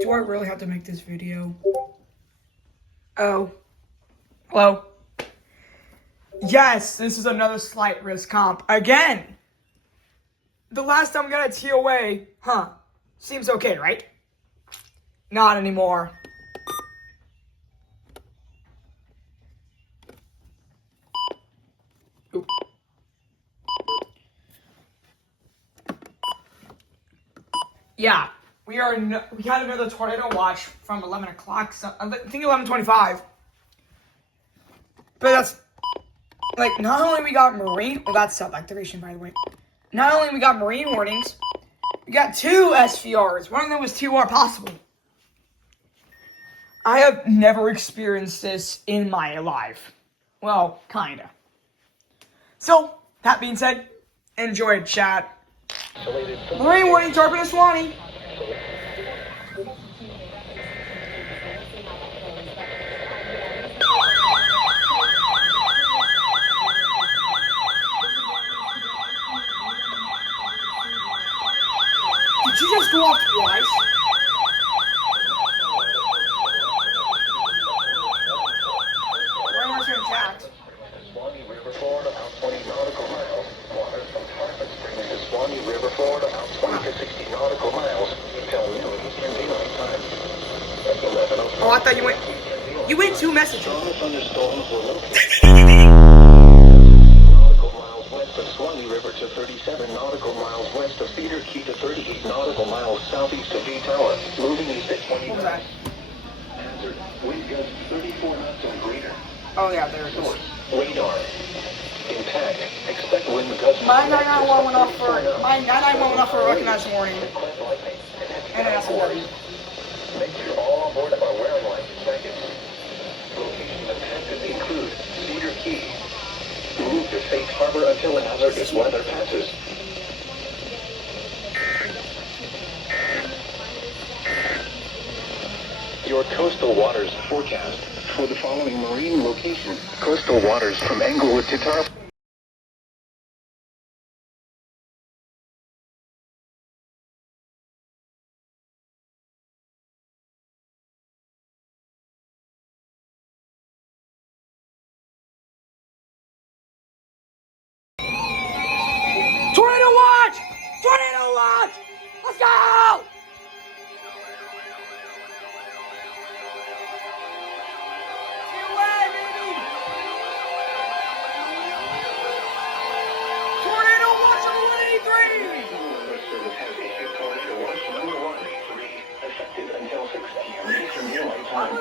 Do I really have to make this video? Oh. Hello? Yes, this is another slight risk comp. Again! The last time we got a TOA, seems okay, right? Not anymore. Oop. Yeah, we had another tornado watch from 11 o'clock, so I think 11:25. But that's, like, not only we got marine, well, that's sub-activation, by the way. Not only we got marine warnings, we got 2 SVRs. One of them was 2R possible. I have never experienced this in my life. Well, kinda. So, that being said, enjoy it, chat. Marine warning, Torpedo Swanee. Did you just go off twice? Where was your chat? Swanee River, Florida, out 20 nautical miles. Water from Tarpon Springs to Swanee River, Florida, out 20 to 60 nautical miles. Until noon Eastern Daylight Time. At 11:05. Oh, I thought you went 2 messages. Strong thunderstorms were located nautical miles west of Swanee River to 37 nautical miles west of Cedar Key to 38 nautical miles southeast of V Tower. Moving east at 20 What was that? Hazard. Wind gusts 34 knots or greater. Oh yeah, there it is. Source. Radar. Intact. Expect wind gusts. My 991 went off for a recognized warning. And an SOW. Make sure all on board are wearing life jackets. Locations attempted include Cedar Key. Move to safe harbor until hazardous weather passes. Your coastal waters forecast for the following marine locations. Coastal waters from Englewood to Tarpon. Tornado watch! Tornado watch! Let's go! Tornado watch number 183! Weather Service has issued tornado watch number 183, effective until 6 p.m. Eastern Daylight Time.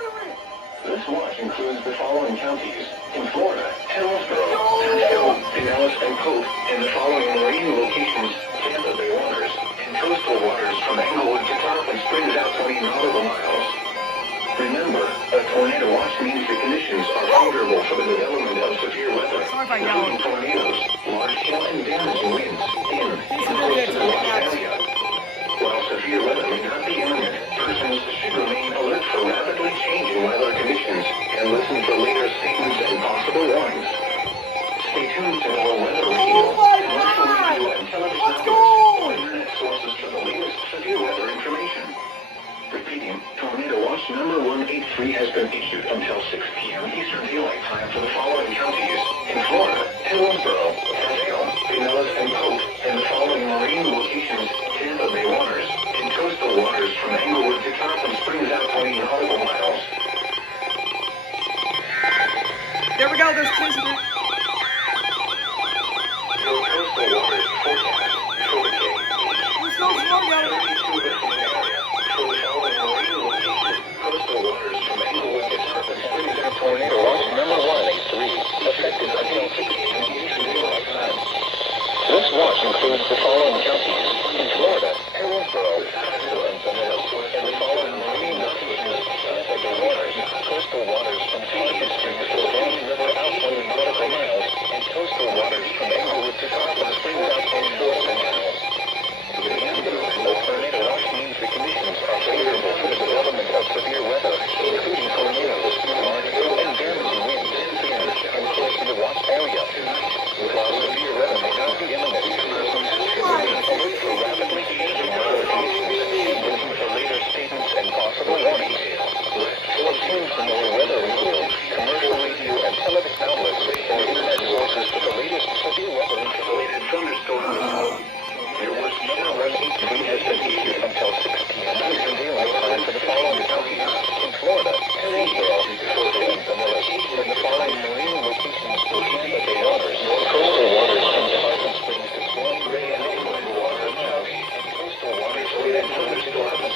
This watch includes the following counties in Florida: Hillsborough, Pasco, Pinellas, and Polk, and the following marine locations: Tampa Bay waters and coastal waters from Englewood to Tarpon Springs out 20 nautical miles. Remember, a tornado watch means the conditions are favorable for the development of severe weather, including tornadoes, large hail, and damaging winds in and close to the watch area. While severe weather may not be imminent, persons should remain alert for rapidly changing weather conditions and listen for later statements and possible warnings. Stay tuned to our weather radio, commercial radio, and television outlets or internet sources for the latest severe weather information. Repeating, tornado watch number 183 has been issued until 6 p.m. Eastern Daylight Time for the following counties in Florida: Hillsborough, Pasco, Pinellas, and Polk, and the following marine locations: Tampa Bay waters and coastal waters from Englewood to Tarpon Springs out 20 nautical miles. There we go, there's kids in it. Your coastal waters forecast for the day. Let's go, slow down. 32 listening area. For the following marine locations: coastal waters from Englewood to Tarpon Springs out tornado watch number 183, effective until 6 p.m. Eastern Daylight Time. This watch includes the following counties in Florida: Hillsborough, Pasco, and Pinellas, and the following marine locations: Tampa Bay waters, coastal waters from Phoenix Springs to Swanee River out 20 nautical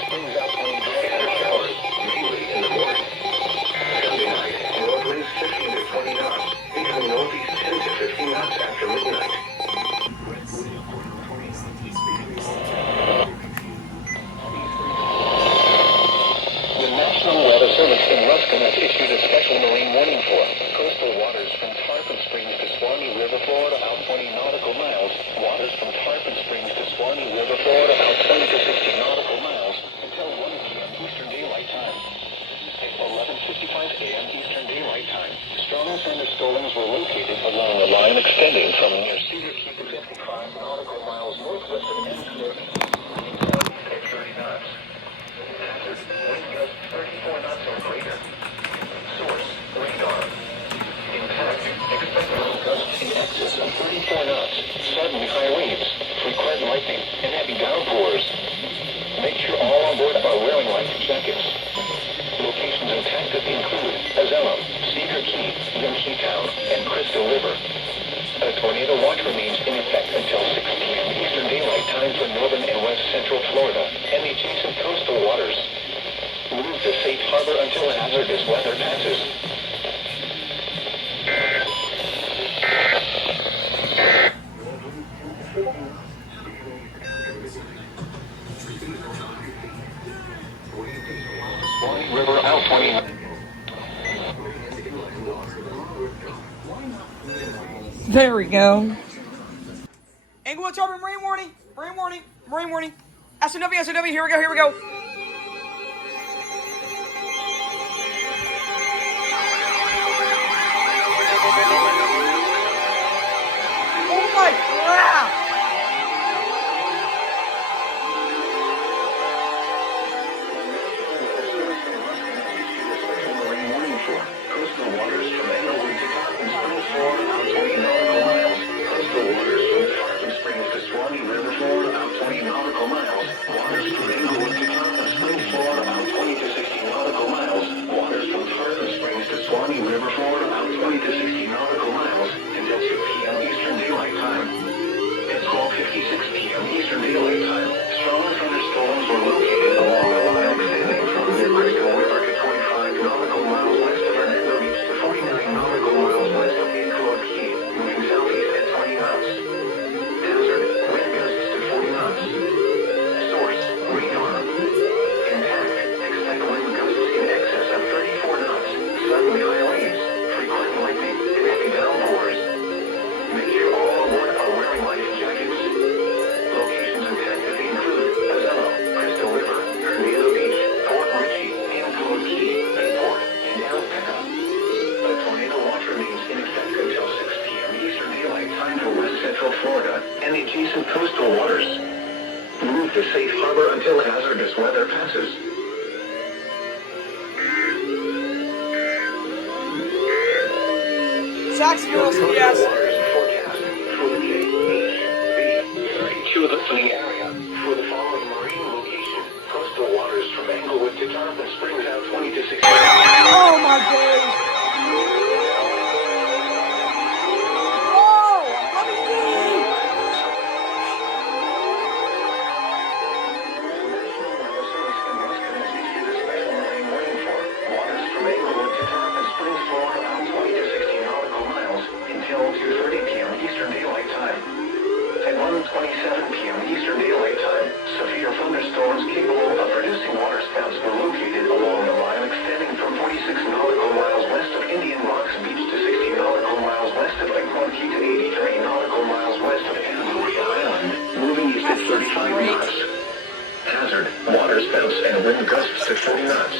Springs out 20 scattered showers, mainly in the morning. Sunday night, north winds 15 to 20 knots, becoming northeast 10 to 15 knots after midnight. The National Weather Service in Ruskin has issued a special marine warning for coastal waters from Tarpon Springs to Swanee River, Florida, out 20 nautical miles. Waters from Tarpon Springs to Swanee River, Florida, out 20 to 60 nautical miles until 1 p.m. Eastern Daylight Time. At 11:55 a.m. Eastern Daylight Time, strong thunderstorms were located along a line extending from near Cedar Key to 55 nautical miles northwest of Anchorage, southeast at 30 knots. Hazard, wind gusts 34 knots or greater. Source, radar. Impact, expect wind gusts in excess of 34 knots, sudden high waves, frequent lightning, and heavy downpours. Make sure all on board are wearing life jackets. Locations impacted include Azellum, Cedar Key, Youngstown, and Crystal River. A tornado watch remains in effect until 6 p.m. Eastern Daylight Time for northern and west central Florida and the adjacent coastal waters. Move to safe harbor until hazardous weather passes. Swanee River out 20. There we go. Englewood Tarpon marine warning. Marine warning. Marine warning. SNW, SNW. Here we go. Here we go. Oh my crap! Coastal waters from Englewood to Tarpon Springs, Florida, out 20 nautical miles. Coastal waters from Tarpon Springs to Swanee River, Florida, out 20 nautical miles. Waters from Englewood to Tarpon Springs, Florida, out 20 to 60 nautical miles. Waters from Tarpon Springs to Swanee River, Florida, out 20 to 60 nautical miles until 2 p.m. Eastern Daylight Time. At 12:56 p.m. Eastern Daylight Time, strong thunderstorms were located along the line extending from near Crystal River to 25 nautical miles west of Hernando Beach to 49 nautical miles west of Anchorage Key, moving southeast at 20 knots. Hazard, wind gusts to 40 knots. Source, radar. Impact, expect wind gusts in excess of 34 knots, sudden high waves, frequent lightning, and heavy downpours. Make sure all on board are wearing life jackets. Locations impacted include Azellum, Crystal River, Hernando Beach, Fort Ritchie, Anchorage Key, Bayport, and Alpena. A tornado watch remains in effect until 6 p.m. Eastern Daylight Time for west central Florida and the adjacent coastal waters. Move to safe harbor until hazardous weather passes. Saxonville, EAS. Waters forecast for the KHB 32 listening area for the following marine location. Coastal waters from Englewood to Tarpon Springs out 20 to 60. Oh my days. Oh, let me see. Waters from Englewood to Tarpon Springs, Florida, out 20 to 60 nautical miles until 2:30 p.m. Eastern Daylight Time. At 1:27 p.m. Eastern Daylight Time, severe thunderstorms capable of producing waterspouts were located along the line extending from 46 nautical miles west of Indian Rocks Beach to 60 nautical miles west of Lake Key to 83 nautical miles west of Anna Maria Island, moving east at 35 knots. Hazard, waterspouts and wind gusts to 40 knots.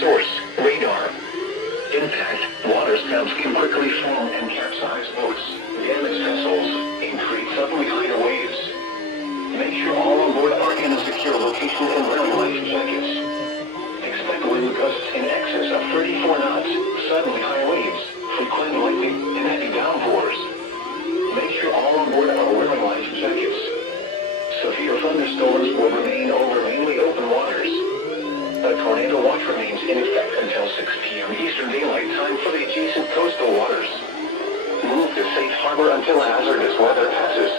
Source, radar. Impact, waterspouts can quickly form and capsize boats, damage vessels, and create suddenly higher waves. Make sure all on board are in a secure location and wearing life jackets. Expect wind gusts in excess of 34 knots, suddenly high waves, frequent lightning, and heavy downpours. Make sure all on board are wearing life jackets. Severe thunderstorms will remain over mainly open waters. A tornado watch remains in effect until 6 p.m. Eastern Daylight Time for the adjacent coastal waters. Move to safe harbor until hazardous weather passes.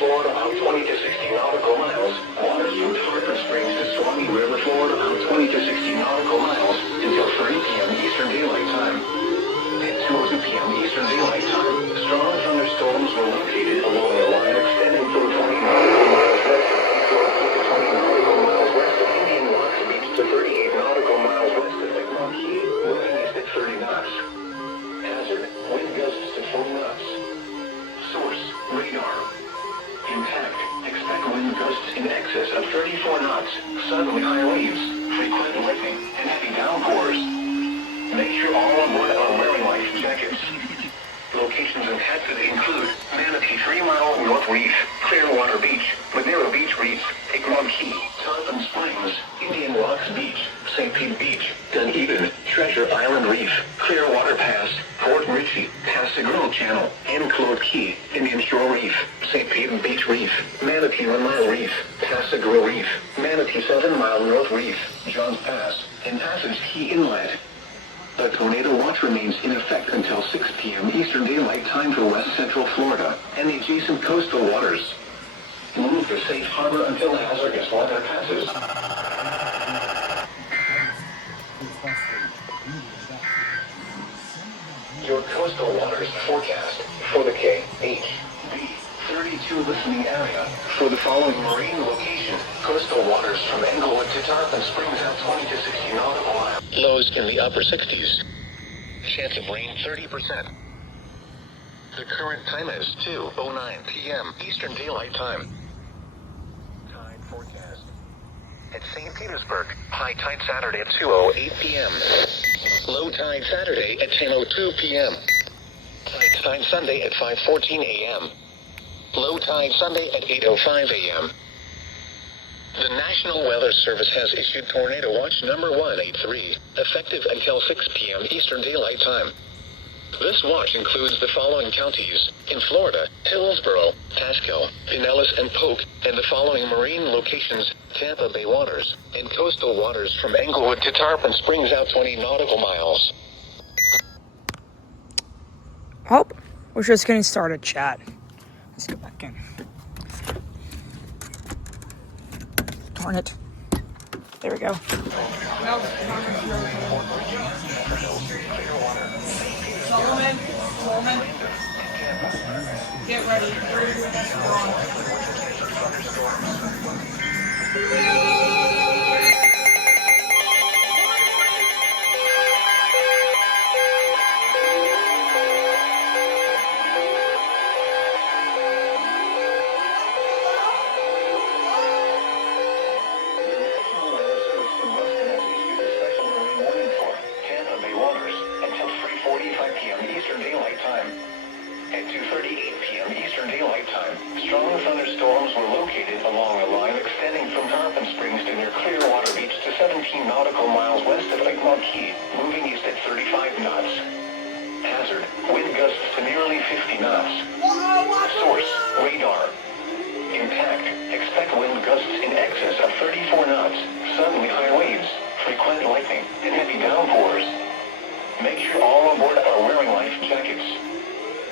Florida about 20 to 60 nautical miles. Waters from Tarpon Springs to Suwannee River, Florida about 20 to 60 nautical miles until 3 p.m. Eastern Daylight Time. At 2:02 p.m. Eastern Daylight Time, strong thunderstorms were located along a line extending from 20 nautical miles west of Eastwood to 20 nautical miles west of Indian Rock Beach to 38 nautical miles west of Egmont Key, moving east at 30 knots. Hazard, wind gusts to 40 knots. Source, radar. Intact, expect wind gusts in excess of 34 knots, suddenly high waves, frequent lightning, and heavy downpours. Make sure all on board are wearing life jackets. Locations impacted include Manatee 3 Mile North Reef, Clearwater Beach, Madeira Beach Reef, Egmont Key, Tarpon Springs, Indian Rocks Beach, St. Pete Beach, Dunedin, Treasure Island Reef, Clearwater Pass, Port Richey, Passagrille Channel, and Claude Key, Indian Shore Reef, St. Pete Beach Reef, Manatee 1 Mile Reef, Passagrille Reef, Manatee 7 Mile North Reef, Johns Pass, and Passage Key Inlet. A tornado watch remains in effect until 6 p.m. Eastern Daylight Time for West Central Florida and the adjacent coastal waters. Move to safe harbor until hazardous weather passes. Your coastal waters forecast for the KHB32 listening area. For the following marine location, coastal waters from Englewood to Tarpon Springs at 20 to 60 nautical miles. Lows in the upper 60s. Chance of rain 30%. The current time is 2:09 p.m. Eastern Daylight Time. Tide forecast. At St. Petersburg, high tide Saturday at 2:08 p.m. Low tide Saturday at 10:02 p.m. High tide Sunday at 5:14 a.m. Low tide Sunday at 8:05 a.m. The National Weather Service has issued Tornado Watch number 183, effective until 6 p.m. Eastern Daylight Time. This watch includes the following counties: in Florida, Hillsborough, Pasco, Pinellas, and Polk, and the following marine locations: Tampa Bay waters, and coastal waters from Englewood to Tarpon Springs out 20 nautical miles. Oh, we're just getting started, chat. Let's go back in. Darn it. There we go. Solomon, get ready. We're doing this wrong. Strong thunderstorms were located along a line extending from Tarpon Springs to near Clearwater Beach to 17 nautical miles west of Egmont Key, moving east at 35 knots. Hazard, wind gusts to nearly 50 knots. Source, radar. Impact, expect wind gusts in excess of 34 knots, suddenly high waves, frequent lightning, and heavy downpours. Make sure all on board are wearing life jackets.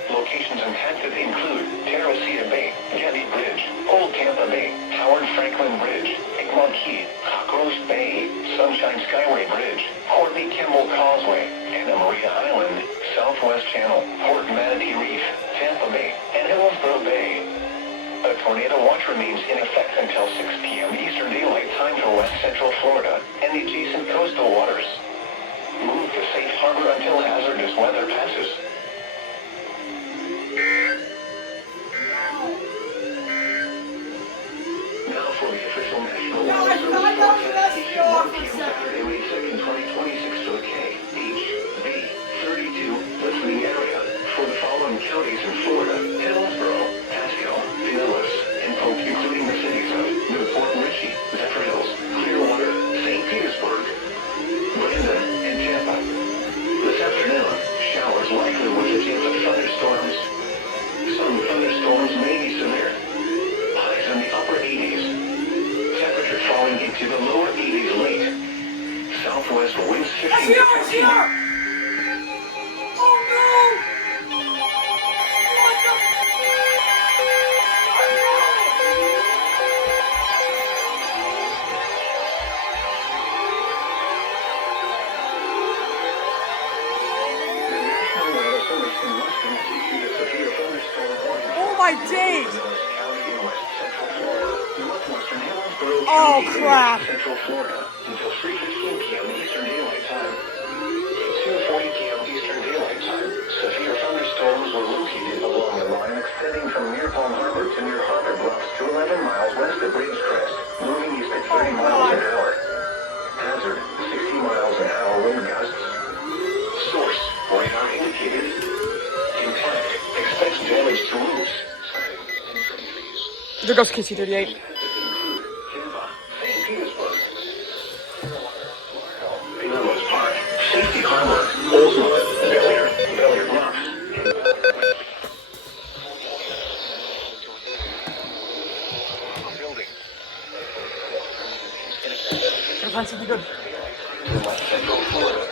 Locations impacted include Terracea Bay, Getty Bridge, Old Tampa Bay, Howard Franklin Bridge, Egmont Key, Cockroach Bay, Sunshine Skyway Bridge, Courtney Kimball Causeway, Anna Maria Island, Southwest Channel, Port Manatee Reef, Tampa Bay, and Hillsborough Bay. A tornado watch remains in effect until 6 p.m. Eastern Daylight Time for West Central Florida and the adjacent coastal waters. Move to safe harbor until hazardous weather passes. Now for the official National Weather Service forecast. 1 p.m. Saturday, May 2nd, 2026 for the KHB32 listening area. For the following counties in Florida: Hillsborough, Pasco, Pinellas, and Polk, including the cities of Newport Richey, Zephyr Hills, Clearwater, St. Petersburg, Brandon, and Tampa. This afternoon, showers likely with a chance of thunderstorms. Some thunderstorms may be severe. Highs in the upper 80s. Temperature falling into the lower 80s late. Southwest winds 15 to 20. Oh no! What the? Oh, County in crap. West Central Florida until 3:15 p.m. Eastern Daylight Time. At 2:40 p.m. Eastern Daylight Time, severe thunderstorms were located along a line extending from near Palm Harbor to near Harbor Bluffs to 11 miles west of Ridgecrest, moving east at 30 miles an hour. Hazard, 60 miles an hour wind gusts. Source, radar indicated. Impact, expects damage to roofs. There goes KC-38. St. Petersburg, Pinellas Park, Safety Harbor, Oldsmont, Bellier Bluffs. Building. Gotta find something good. Central Florida.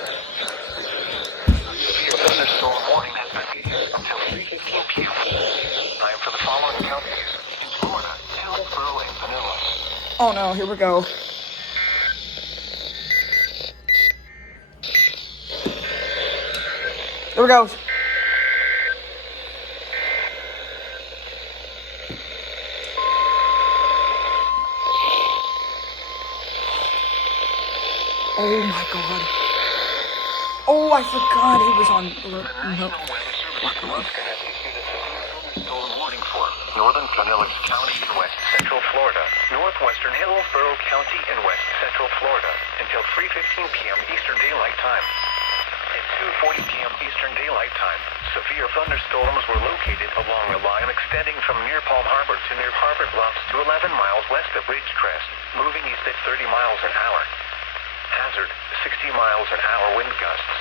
Severe thunderstorm warning has been issued until 3:15 p.m. Time for the following counties in Florida: Hillsborough and Pinellas. Oh no, here we go. Here we go. Oh my god. Oh, I forgot he was on. No. Storm warning for northern Pinellas County in West Central Florida, northwestern Hillsborough County in West Central Florida until 3:15 p.m. Eastern Daylight Time. At 2:40 p.m. Eastern Daylight Time, severe thunderstorms were located along a line extending from near Palm Harbor to near Harbor Bluffs to 11 miles west of Ridgecrest, moving east at 30 miles an hour. Hazard, 60 miles an hour wind gusts.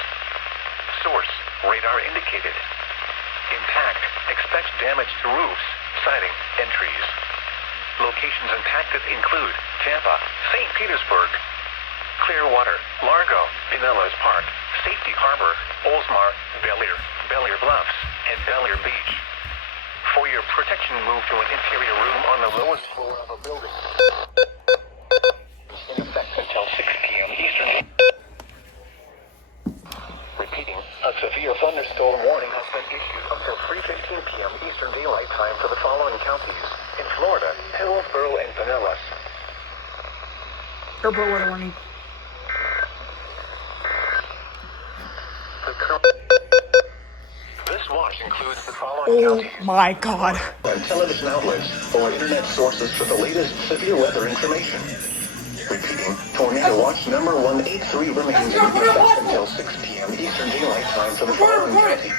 Source, radar indicated. Impact, expects damage to roofs, siding, and trees. Locations impacted include Tampa, St. Petersburg, Clearwater, Largo, Pinellas Park, Safety Harbor, Oldsmar, Bellier Bluffs, and Bellier Beach. For your protection, move to an interior room on the lowest floor of a building. In effect until 6 p.m. Eastern. Repeating, a severe thunderstorm warning has been issued until 3:15 p.m. Eastern Daylight Time for the following counties in Florida: Hillsborough and Pinellas. Airport weather warning. This watch includes the following counties. Oh my god. And television outlets or internet sources for the latest severe weather information. Repeating, tornado watch number 183 remains in effect until 6 p.m. Eastern Daylight Time for the following county.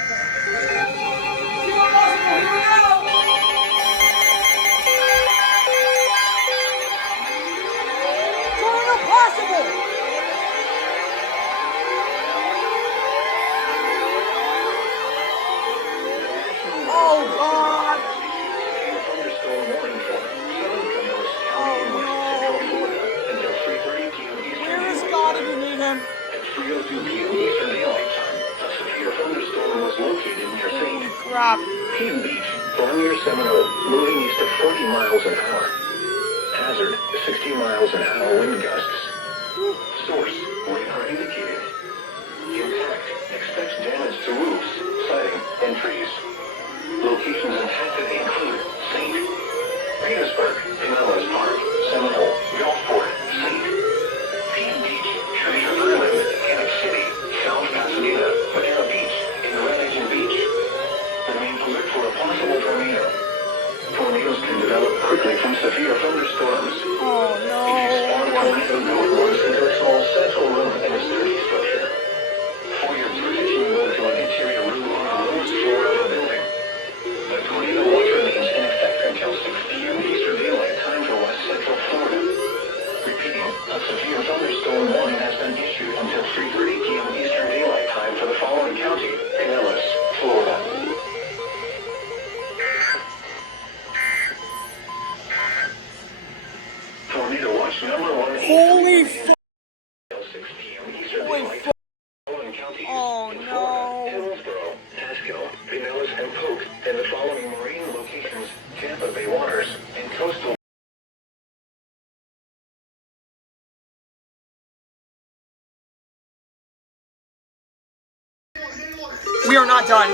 Oh god. Thunderstorm warning for southern Pinellas County in West Central Florida until 3:30 p.m. Eastern Where is Daylight God if Time. you need him? At 3:02 p.m. Eastern Daylight Time, a severe thunderstorm was located near St. Crap. Pete Beach, near Seminole, moving east at 40 miles an hour. Hazard, 60 miles an hour wind gusts. Source, radar indicated. Impact, expects damage to roofs, siding, and trees. Locations impacted include St. Petersburg, Pinellas Park, Seminole, Gulfport, St. Pete Beach, Treasure Island, Atlantic City, South Pasadena, Madera Beach, and Remington Beach. Remain alert for a possible tornado. Tornadoes can develop quickly from severe thunderstorms. Oh If you spot a no. tornado, go at once into a small central room in a sturdy structure. For your protection, move to an interior room on the lowest floor of a building. The tornado watch remains in effect until 6 p.m. Eastern Daylight Time for West Central Florida. Repeating, a severe thunderstorm warning has been issued until 3:30 p.m. Eastern Daylight Time for the following county: Pinellas, Florida. Tornado watch number 1. Holy f- Until 6 p.m. Eastern Holy Daylight f- Following counties Oh, in no. Florida: Hillsborough, Pasco, Pinellas, and Polk, and the following marine locations: Tampa Bay waters and coastal. We are not done.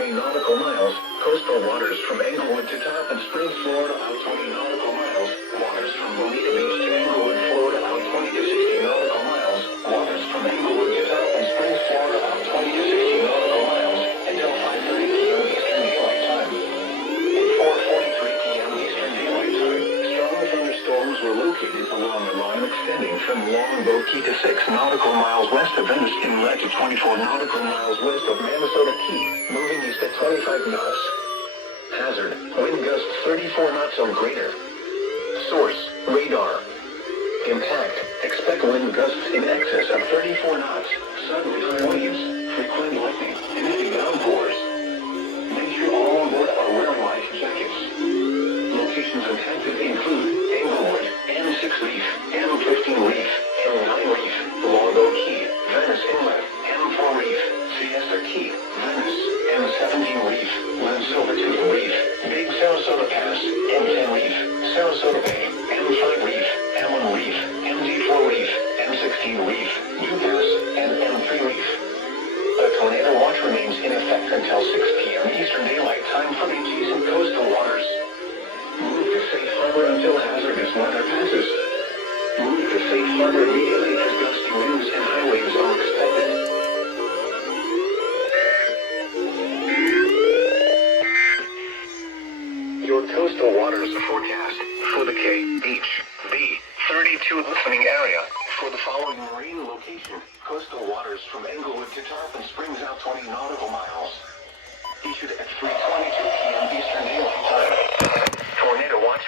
20 nautical miles. Coastal waters from Englewood to Tarpon Springs, Florida, out 20 nautical miles. Waters from Bonita Beach to Englewood, Florida, out 20 to 60 nautical miles. Waters from Englewood to Tarpon Springs, Florida, out 20 to 60 nautical miles until 5:30 p.m. Eastern Daylight Time. At 4:43 p.m. Eastern Daylight Time, strong thunderstorms were located along the line extending from Longboat Key to 6 nautical miles west of Venice Inlet to 24 nautical miles west of Minnesota Key, moving east at 25 knots. Hazard, wind gusts 34 knots or greater. Source, radar. Impact, expect wind gusts in excess of 34 knots, suddenly high waves, frequent lightning, and heavy downpours. Make sure all on board are wearing life jackets. Locations intended include Englewood, M6 Reef, M15 Reef, M9 Reef, Longboat Key, Venice Inlet, M4 Reef, Siesta Key, Venice, M17 Reef, Silvertooth Reef, Big Sarasota Pass, M10 Reef, Sarasota Bay, M5 Reef, M1 Reef, MD4 Reef, M16 Reef, U-Pass, and M3 Reef. A tornado watch remains in effect until 6 p.m. Eastern Daylight Time for the adjacent coastal waters. Move to safe harbor until hazardous weather passes. Move to safe harbor immediately as gusty winds and high waves are expected. Your coastal waters forecast for the K, H, B, 32 listening area. For the following marine location, coastal waters from Englewood to Tarpon Springs out 20 nautical miles. Issued at 3:22 p.m. Eastern Daylight Time. Tornado watch.